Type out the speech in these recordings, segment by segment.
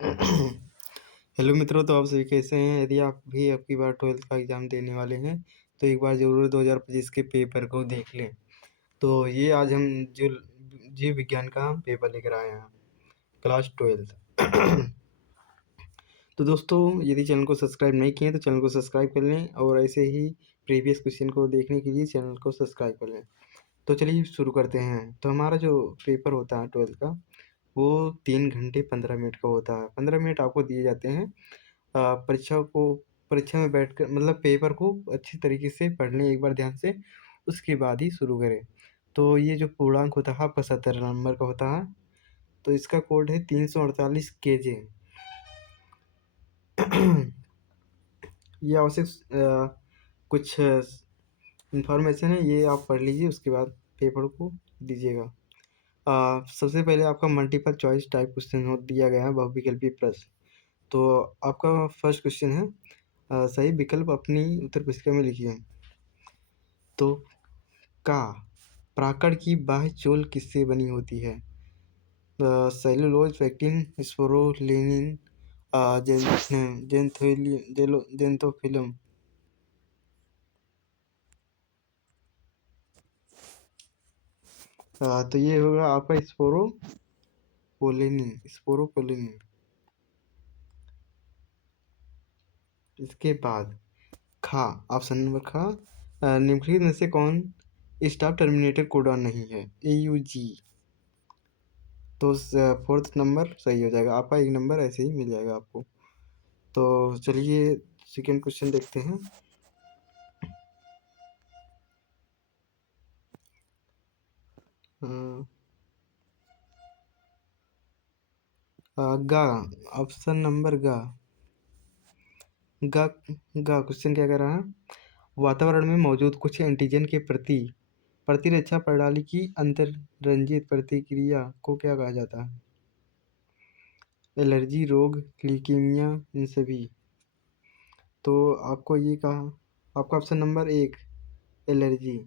Hello मित्रों, तो आप सभी कैसे हैं? यदि आप भी अब की बार 12th का एग्ज़ाम देने वाले हैं, तो एक बार ज़रूर 2025 के पेपर को देख लें। तो ये आज हम जो जीव विज्ञान का पेपर लेकर आए हैं, क्लास 12th। तो दोस्तों, यदि चैनल को सब्सक्राइब नहीं किए, तो चैनल को सब्सक्राइब कर लें और ऐसे ही प्रीवियस क्वेश्चन को देखने के लिए चैनल को सब्सक्राइब कर लें। तो चलिए शुरू करते हैं। तो हमारा जो पेपर होता है 12th का, वो 3 घंटे 15 मिनट का होता है। 15 मिनट आपको दिए जाते हैं परीक्षा में बैठकर, मतलब पेपर को अच्छी तरीके से पढ़ लें एक बार ध्यान से, उसके बाद ही शुरू करें। तो ये जो पूर्णांक होता है आपका 70 नंबर का होता है, तो इसका कोड है 348 केजे। ये आवश्यक कुछ इंफॉर्मेशन है, ये आप पढ़ लीजिए, उसके बाद पेपर को दीजिएगा। सबसे पहले आपका मल्टीपल चॉइस टाइप क्वेश्चन हो दिया गया है, बहुविकल्पी प्रश्न। तो आपका फर्स्ट क्वेश्चन है, सही विकल्प अपनी उत्तर पुस्तिका में लिखिए। तो का प्राकड़ की बाह्य चोल किससे बनी होती है? सेलुलोज, पेक्टिन, स्पोरुलिन, जेंथोफिलम। तो ये होगा आपका स्पोरोपोलिन। इसके बाद खा, ऑप्शन नंबर खा, निम्नलिखित में से कौन स्टाफ टर्मिनेटेड कोडॉन नहीं है? AUG। तो फोर्थ नंबर सही हो जाएगा आपका, एक नंबर ऐसे ही मिल जाएगा आपको। तो चलिए सेकेंड क्वेश्चन देखते हैं। गा, ऑप्शन नंबर गा। गा गा क्वेश्चन क्या कर रहा है? वातावरण में मौजूद कुछ एंटीजन के प्रति प्रतिरक्षा प्रणाली की अंतर्रंजित प्रतिक्रिया को क्या कहा जाता है? एलर्जी, रोग, ल्यूकीमिया, इन सभी। तो आपको ये कहा, आपका ऑप्शन नंबर एक एलर्जी।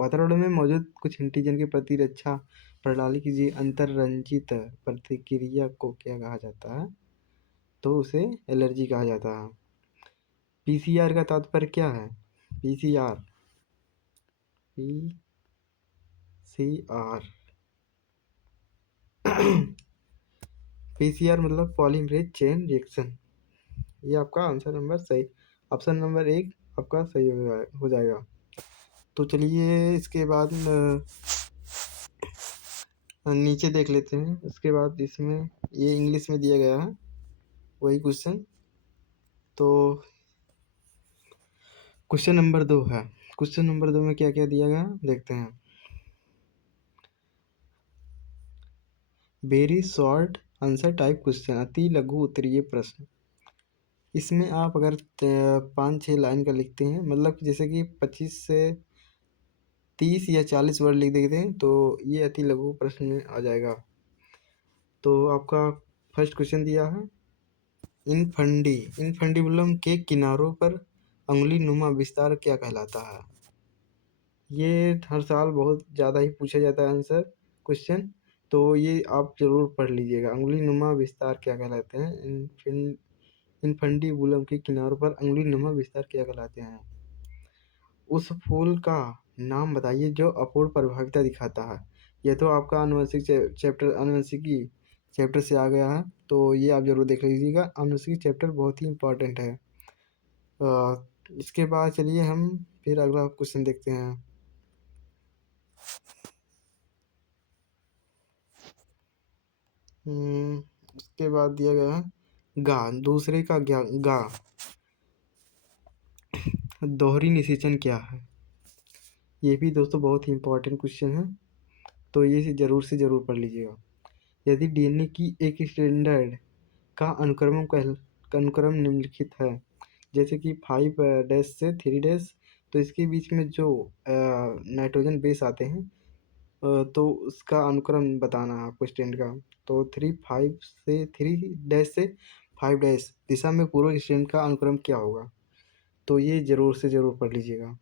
वातावरण में मौजूद कुछ एंटीजन की प्रतिरक्षा प्रणाली की जी अंतर्रंजित प्रतिक्रिया को क्या कहा जाता है? तो उसे एलर्जी कहा जाता है। PCR का तात्पर्य क्या है? PCR, PCR। PCR मतलब पॉलीमरेज चेन रिएक्शन। ये आपका आंसर नंबर सही, ऑप्शन नंबर एक आपका सही हो जाएगा। तो चलिए इसके बाद नीचे देख लेते हैं। उसके बाद इसमें ये इंग्लिश में दिया गया है वही क्वेश्चन। तो क्वेश्चन नंबर 2 है। क्वेश्चन नंबर 2 में क्या क्या दिया गया है देखते हैं। Very short answer type question, अति लघु उत्तरीय प्रश्न। इसमें आप अगर 5-6 लाइन का लिखते हैं, मतलब जैसे कि 25 से 30 या 40 वर्ड लिख देते हैं, तो ये अति लघु प्रश्न में आ जाएगा। तो आपका फर्स्ट क्वेश्चन दिया है, इनफंडिबुलम के किनारों पर अंगुली नुमा विस्तार क्या कहलाता है? ये हर साल बहुत ज़्यादा ही पूछा जाता है आंसर क्वेश्चन, तो ये आप ज़रूर पढ़ लीजिएगा। अंगुली नुमा विस्तार क्या कहलाते हैं? इनफंडिबुलम के किनारों पर अंगुली नुमा विस्तार क्या कहलाते हैं? उस फूल का नाम बताइए जो अपूर्ण प्रभाविता दिखाता है। यह तो आपका आनुवंशिक चैप्टर आनुवंशिकी चैप्टर से आ गया है, तो ये आप जरूर देख लीजिएगा। आनुवंशिकी चैप्टर बहुत ही इम्पोर्टेंट है। इसके बाद चलिए हम फिर अगला क्वेश्चन देखते हैं। उसके बाद दिया गया है गा, दूसरे का गा दोहरी निषेचन क्या है? ये भी दोस्तों बहुत ही इम्पोर्टेंट क्वेश्चन है, तो ये से ज़रूर पढ़ लीजिएगा। यदि DNA की एक स्टैंडर्ड का अनुक्रम निम्नलिखित है, जैसे कि 5' से 3', तो इसके बीच में जो नाइट्रोजन बेस आते हैं, तो उसका अनुक्रम बताना है आपको स्टैंड का। तो 3 से 5 दिशा में पूर्वक स्टैंड का अनुक्रम क्या होगा? तो ये ज़रूर से ज़रूर पढ़ लीजिएगा।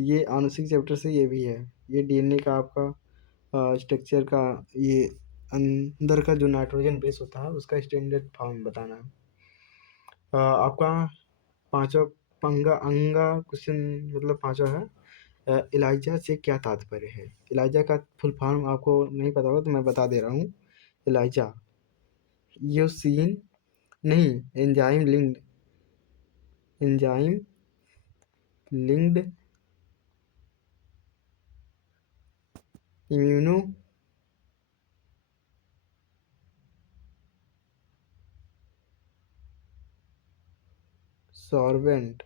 ये आनुषंगिक चैप्टर से ये भी है। ये DNA का आपका स्ट्रक्चर का ये अंदर का जो नाइट्रोजन बेस होता है उसका स्टैंडर्ड फॉर्म बताना है। आपका पांचवा पंगा अंगा क्वेश्चन मतलब पांचवा है, एलाइजा से क्या तात्पर्य है। एलाइजा का फुल फॉर्म आपको नहीं पता होगा तो मैं बता दे रहा हूँ। एलाइजा यूसीन नहीं, एंजाइम लिंक्ड इम्यूनो सॉर्बेंट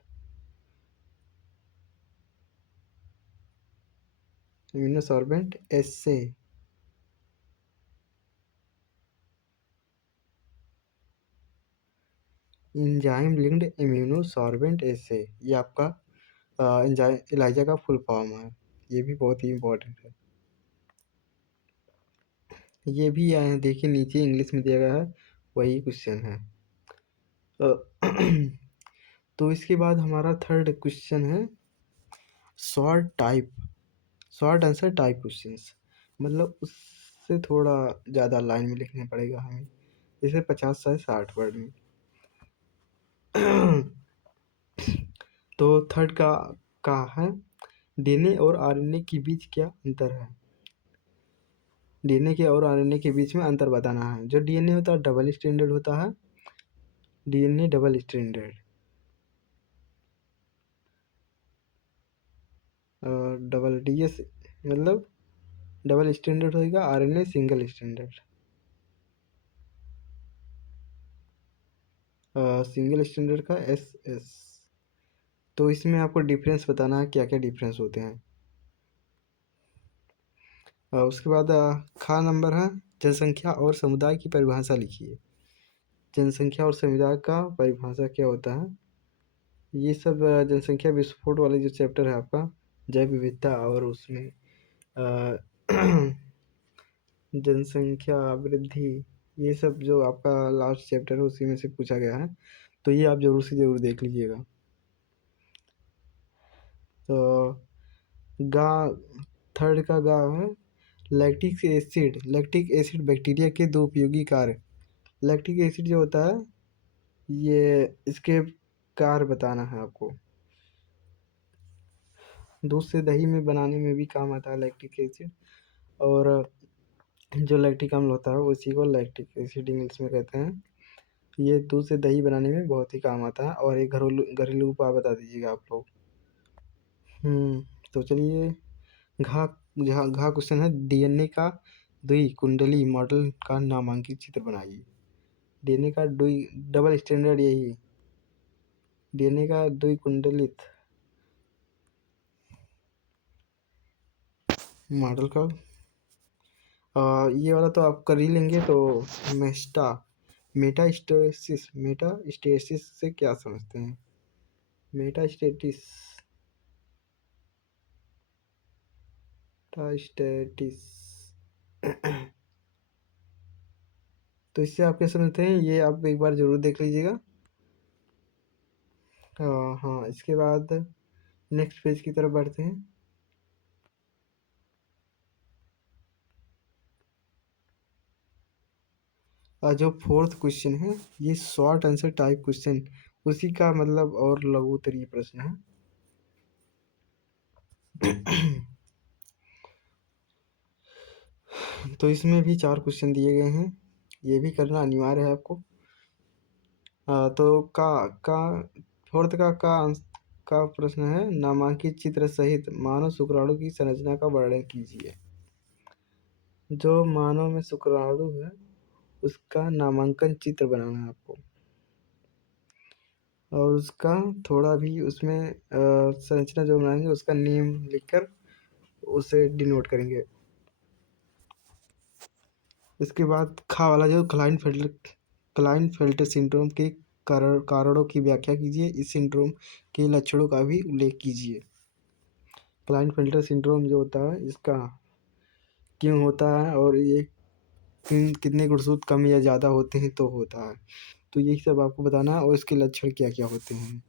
एसे एंजाइम लिंक्ड इम्यूनो सॉर्बेंट एसे, ये आपका एलाइजा का फुल फॉर्म है। ये भी बहुत ही इम्पोर्टेंट है। ये भी देखिए नीचे इंग्लिश में दिया गया है, वही क्वेश्चन है। तो इसके बाद हमारा थर्ड क्वेश्चन है शॉर्ट आंसर टाइप क्वेश्चंस, मतलब उससे थोड़ा ज़्यादा लाइन में लिखना पड़ेगा हमें, जैसे 50 से 60 वर्ड में। तो थर्ड का है डीएनए और आरएनए के बीच क्या अंतर है। डीएनए के और आरएनए के बीच में अंतर बताना है। जो डीएनए होता है डबल स्ट्रैंडेड होता है, DNA double stranded, double DS मतलब डबल स्टैंडर्ड होगा, RNA single standard. Single standard का एस। तो इसमें आपको डिफरेंस बताना है, क्या क्या डिफरेंस होते हैं। उसके बाद खा नंबर है जनसंख्या और समुदाय की परिभाषा लिखिए। जनसंख्या और समुदाय का परिभाषा क्या होता है, ये सब जनसंख्या विस्फोट वाले जो चैप्टर है आपका जैव विविधता, और उसमें अ, जनसंख्या वृद्धि, ये सब जो आपका लास्ट चैप्टर है उसी में से पूछा गया है, तो ये आप जरूर से जरूर देख लीजिएगा। तो गा थर्ड का गा है लैक्टिक एसिड बैक्टीरिया के दो उपयोगी कार्य। लैक्टिक एसिड जो होता है ये इसके कार्य बताना है आपको। दूध से दही में बनाने में भी काम आता है लैक्टिक एसिड, और जो लैक्टिक अम्ल होता है उसी को लैक्टिक एसिड इंग्लिश में कहते हैं। ये दूध से दही बनाने में बहुत ही काम आता है। और एक घरेलू घरेलू उपाय बता दीजिएगा आप लोग। तो चलिए घा घा घा क्वेश्चन है डीएनए का द्वि कुंडली मॉडल का नामांकित चित्र बनाइए। डीएनए का द्वि डबल स्टैंडर्ड, यही डीएनए का द्वि कुंडलित मॉडल का ये वाला तो आप कर ही लेंगे। तो मेस्टा मेटास्टेसिस से क्या समझते हैं। मेटास्टेटिस टास्टेटिस तो इससे आप क्या समझते हैं, ये आप एक बार जरूर देख लीजिएगा। हाँ, इसके बाद नेक्स्ट पेज की तरफ बढ़ते हैं। जो फोर्थ क्वेश्चन है ये शॉर्ट आंसर टाइप क्वेश्चन, उसी का मतलब और लघु उत्तरीय प्रश्न है। तो इसमें भी 4 क्वेश्चन दिए गए हैं, ये भी करना अनिवार्य है आपको। तो का फोर्थ का प्रश्न है नामांकित चित्र सहित मानव शुक्राणु की संरचना का वर्णन कीजिए। जो मानव में शुक्राणु है उसका नामांकन चित्र बनाना है आपको, और उसका थोड़ा भी उसमें संरचना जो बनाएंगे उसका नेम लिखकर उसे डिनोट करेंगे। इसके बाद खा वाला जो क्लाइनफेल्टर सिंड्रोम के कारणों की व्याख्या कीजिए। इस सिंड्रोम के लक्षणों का भी उल्लेख कीजिए। क्लाइनफेल्टर सिंड्रोम जो होता है इसका क्यों होता है, और ये कितने गुणसूत्र कम या ज़्यादा होते हैं तो होता है, तो यही सब आपको बताना है। और इसके लक्षण क्या क्या होते हैं,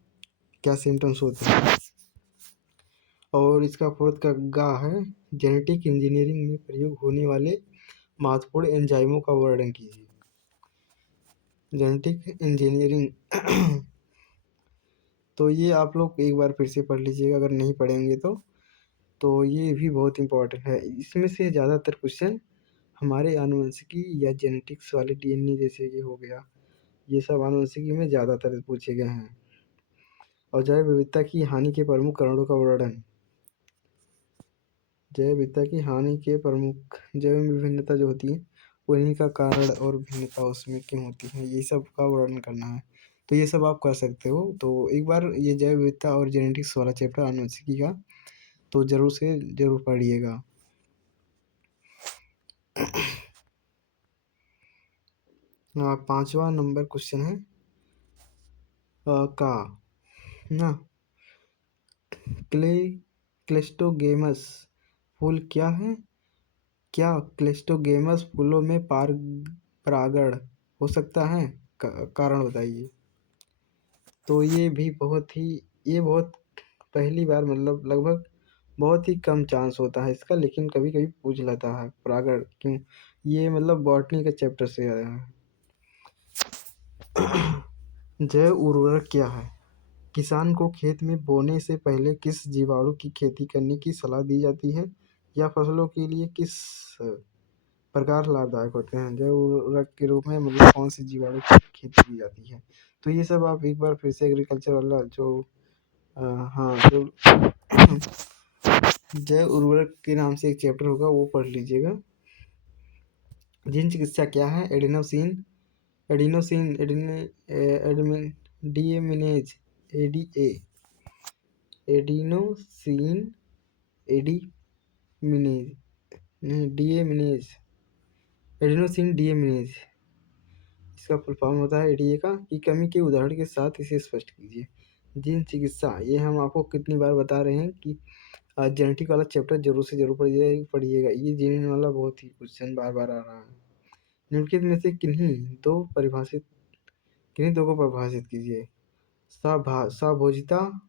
क्या सिम्टम्स होते हैं। और इसका फोर्थ का गा है जेनेटिक इंजीनियरिंग में प्रयोग होने वाले महत्वपूर्ण एंजाइमों का वर्णन कीजिए। जेनेटिक इंजीनियरिंग तो ये आप लोग एक बार फिर से पढ़ लीजिएगा अगर नहीं पढ़ेंगे तो ये भी बहुत इंपॉर्टेंट है। इसमें से ज़्यादातर क्वेश्चन हमारे आनुवंशिकी या जेनेटिक्स वाले डीएनए जैसे कि हो गया, ये सब आनुवंशिकी में ज़्यादातर पूछे गए हैं। और जैव विविधता की हानि के प्रमुख कारणों का वर्णन। जैव विविधता की हानि के प्रमुख जैव विभिन्नता जो होती है उन्हीं का कारण और भिन्नता उसमें क्यों होती है, ये सब का वर्णन करना है। तो ये सब आप कर सकते हो। तो एक बार ये जैव विविधता और जेनेटिक्स वाला चैप्टर आनुवंशिकी का तो ज़रूर से ज़रूर पढ़िएगा। पाँचवा नंबर क्वेश्चन है का ना क्लेस्टोगेमस फूल क्या है? क्या क्लेस्टोगेमस फूलों में परागण हो सकता है? कारण बताइए। तो ये बहुत पहली बार मतलब लगभग बहुत ही कम चांस होता है इसका, लेकिन कभी कभी पूछ लेता है परागण क्यों। ये मतलब बॉटनी के चैप्टर से आया है। जैव उर्वरक क्या है? किसान को खेत में बोने से पहले किस जीवाणु की खेती करने की सलाह दी जाती है या फसलों के लिए किस प्रकार लाभदायक होते हैं? जैव उर्वरक के रूप में मतलब कौन से जीवाणु की खेती की जाती है? तो ये सब आप एक बार फिर से एग्रीकल्चर वाला जो हाँ जो जैव उर्वरक के नाम से एक चैप्टर होगा वो पढ़ लीजिएगा। जीन चिकित्सा क्या है? Adenosine admin deaminase ADA adenosine deaminase नहीं डीएमिनेज एडिनोसिन डीएमिनेज इसका फुल फॉर्म होता है एडीए का की कमी के उदाहरण के साथ इसे स्पष्ट कीजिए। जीन चिकित्सा ये हम आपको कितनी बार बता रहे हैं कि जेनेटिक वाला चैप्टर जरूर से जरूर पढ़िएगा। ये जीन वाला बहुत ही क्वेश्चन बार बार आ रहा है। निम्नलिखित में से किन्हीं दो को परिभाषित कीजिए। साभोजिता,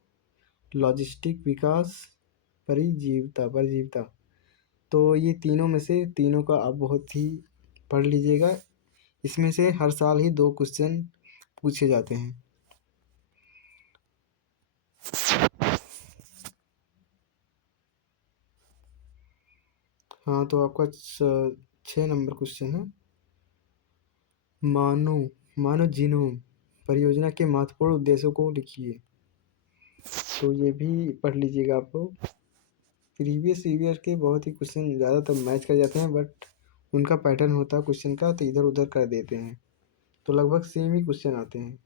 लॉजिस्टिक विकास, परजीविता। तो ये तीनों में से तीनों का आप बहुत ही पढ़ लीजिएगा। इसमें से हर साल ही 2 क्वेश्चन पूछे जाते हैं। हाँ तो आपका 6 नंबर क्वेश्चन है मानव जीनोम परियोजना के महत्वपूर्ण उद्देश्यों को लिखिए। तो ये भी पढ़ लीजिएगा आप लोग। प्रीवियस ईयर के बहुत ही क्वेश्चन ज़्यादातर मैच कर जाते हैं, बट उनका पैटर्न होता है क्वेश्चन का तो इधर उधर कर देते हैं, तो लगभग सेम ही क्वेश्चन आते हैं।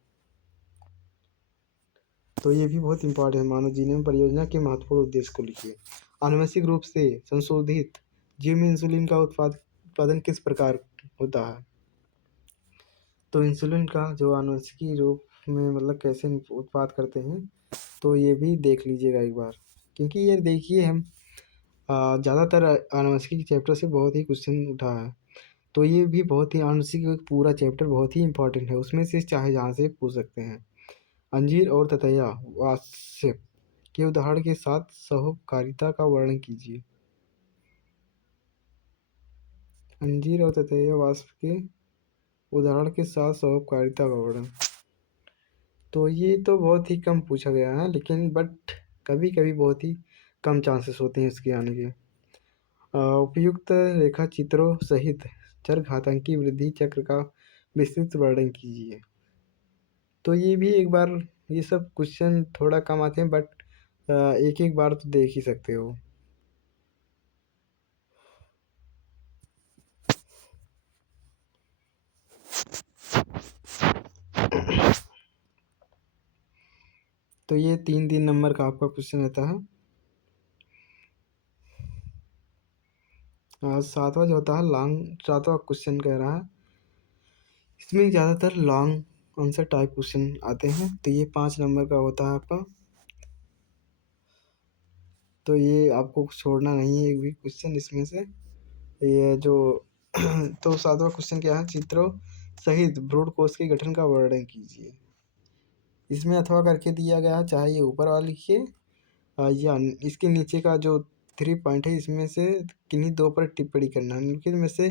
तो ये भी बहुत इंपॉर्टेंट है। मानव जीनोम परियोजना के महत्वपूर्ण उद्देश्य को लिखिए। आनुवंशिक रूप से संशोधित जीव में इंसुलिन का उत्पादन किस प्रकार होता है? तो इंसुलिन का जो आनुवंशिकी रूप में मतलब कैसे उत्पाद करते हैं तो ये भी देख लीजिएगा एक बार, क्योंकि ये देखिए हम ज़्यादातर आनुवंशिकी चैप्टर से बहुत ही क्वेश्चन उठा है। तो ये भी बहुत ही आनुवंशिकी पूरा चैप्टर बहुत ही इंपॉर्टेंट है, उसमें से चाहे जहाँ से पूछ सकते हैं। अंजीर और ततैया वाष्प के उदाहरण के साथ सहोकारिता का वर्णन कीजिए। अंजीर और ततैया वाष्प के उदाहरण के साथ सहोकारिता का वर्णन। तो ये तो बहुत ही कम पूछा गया है, लेकिन बट कभी कभी बहुत ही कम चांसेस होते हैं इसके आने के। उपयुक्त रेखा चित्रों सहित चरघातांकी वृद्धि चक्र का विस्तृत वर्णन कीजिए। तो ये भी एक बार ये सब क्वेश्चन थोड़ा कम आते हैं, बट एक एक बार तो देख ही सकते हो। तो ये 3 नंबर का आपका क्वेश्चन रहता है। सातवां जो होता है लॉन्ग, सातवां क्वेश्चन कह रहा है इसमें ज़्यादातर लॉन्ग आंसर टाइप क्वेश्चन आते हैं। तो ये 5 नंबर का होता है आपका। तो ये आपको छोड़ना नहीं है एक भी क्वेश्चन इसमें से। ये जो तो सातवां क्वेश्चन क्या है? चित्रों सहित भ्रूण कोश के गठन का वर्णन कीजिए। इसमें अथवा करके दिया गया है, चाहे ये ऊपर वाला लिखिए या इसके नीचे का जो 3 पॉइंट है इसमें से किन्हीं 2 पर टिप्पणी करना है। निम्नलिखित में से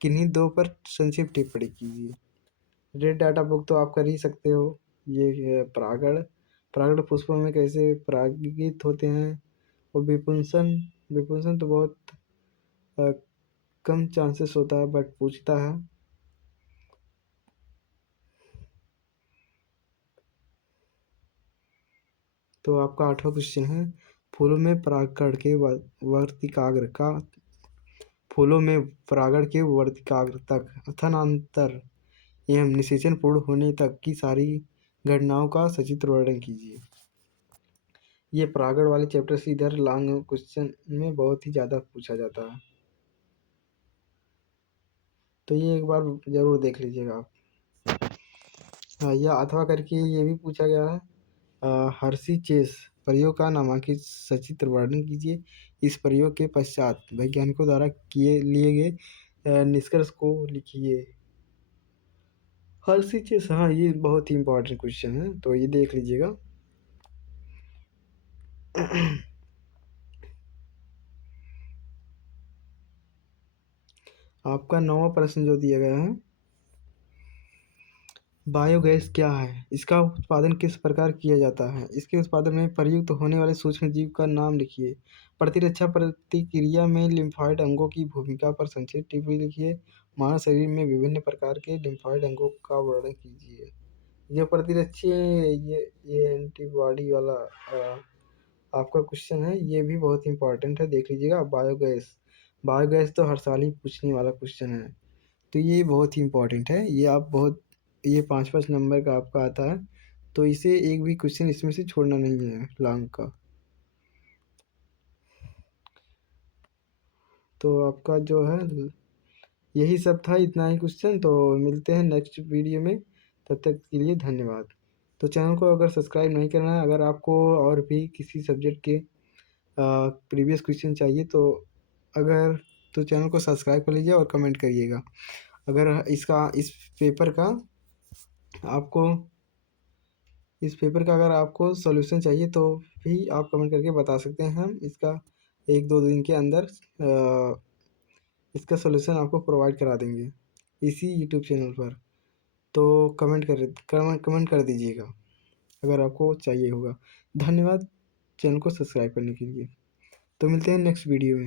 किन्हीं दो पर संक्षिप्त टिप्पणी कीजिए। रेड डाटा बुक तो आप कर ही सकते हो। ये है परागण, परागण पुष्पों में कैसे परागित होते हैं। और विपुंसन, विपुंसन तो बहुत अ, कम चांसेस होता है बट पूछता है। तो आपका 8वां क्वेश्चन है, फूलों में परागण के वर्तिकाग्र का, फूलों में परागण के वर्तिकाग्र तक स्थानांतर एवं निषेचन पूर्ण होने तक की सारी घटनाओं का सचित्र वर्णन कीजिए। ये परागण वाले चैप्टर से इधर लॉन्ग क्वेश्चन में बहुत ही ज़्यादा पूछा जाता है, तो ये एक बार ज़रूर देख लीजिएगा आप। हाँ, यह अथवा करके ये भी पूछा गया है, हर्षी चेस प्रयोग का नामांकित सचित्र वर्णन कीजिए। इस प्रयोग के पश्चात वैज्ञानिकों द्वारा किए लिए गए निष्कर्ष को लिखिए। हर्षी चेस, हाँ ये बहुत ही इंपॉर्टेंट क्वेश्चन है, तो ये देख लीजिएगा। आपका 9वां प्रश्न जो दिया गया है, बायोगैस क्या है, इसका उत्पादन किस प्रकार किया जाता है, इसके उत्पादन में प्रयुक्त होने वाले सूक्ष्म जीव का नाम लिखिए। प्रतिरक्षा प्रतिक्रिया में लिम्फॉइड अंगों की भूमिका पर संक्षिप्त टिप्पणी लिखिए। मानव शरीर में विभिन्न प्रकार के लिम्फॉइड अंगों का वर्णन कीजिए। जो प्रतिरक्षी, ये एंटीबॉडी वाला आपका क्वेश्चन है, ये भी बहुत इंपॉर्टेंट है, देख लीजिएगा। बायोगैस, बायोगैस तो हर साल ही पूछने वाला क्वेश्चन है, तो ये बहुत ही इंपॉर्टेंट है। ये आप बहुत, ये 5-5 नंबर का आपका आता है, तो इसे एक भी क्वेश्चन इसमें से छोड़ना नहीं है लॉन्ग का। तो आपका जो है यही सब था, इतना ही क्वेश्चन। तो मिलते हैं नेक्स्ट वीडियो में, तब तक के लिए धन्यवाद। तो चैनल को अगर सब्सक्राइब नहीं करना है, अगर आपको और भी किसी सब्जेक्ट के प्रीवियस क्वेश्चन चाहिए तो अगर, तो चैनल को सब्सक्राइब कर लीजिए और कमेंट करिएगा। अगर पेपर का आपको इस पेपर का अगर आपको सॉल्यूशन चाहिए तो भी आप कमेंट करके बता सकते हैं, हम इसका 1-2 दिन के अंदर इसका सॉल्यूशन आपको प्रोवाइड करा देंगे इसी यूट्यूब चैनल पर। तो कमेंट कर दीजिएगा अगर आपको चाहिए होगा। धन्यवाद चैनल को सब्सक्राइब करने के लिए। तो मिलते हैं नेक्स्ट वीडियो में।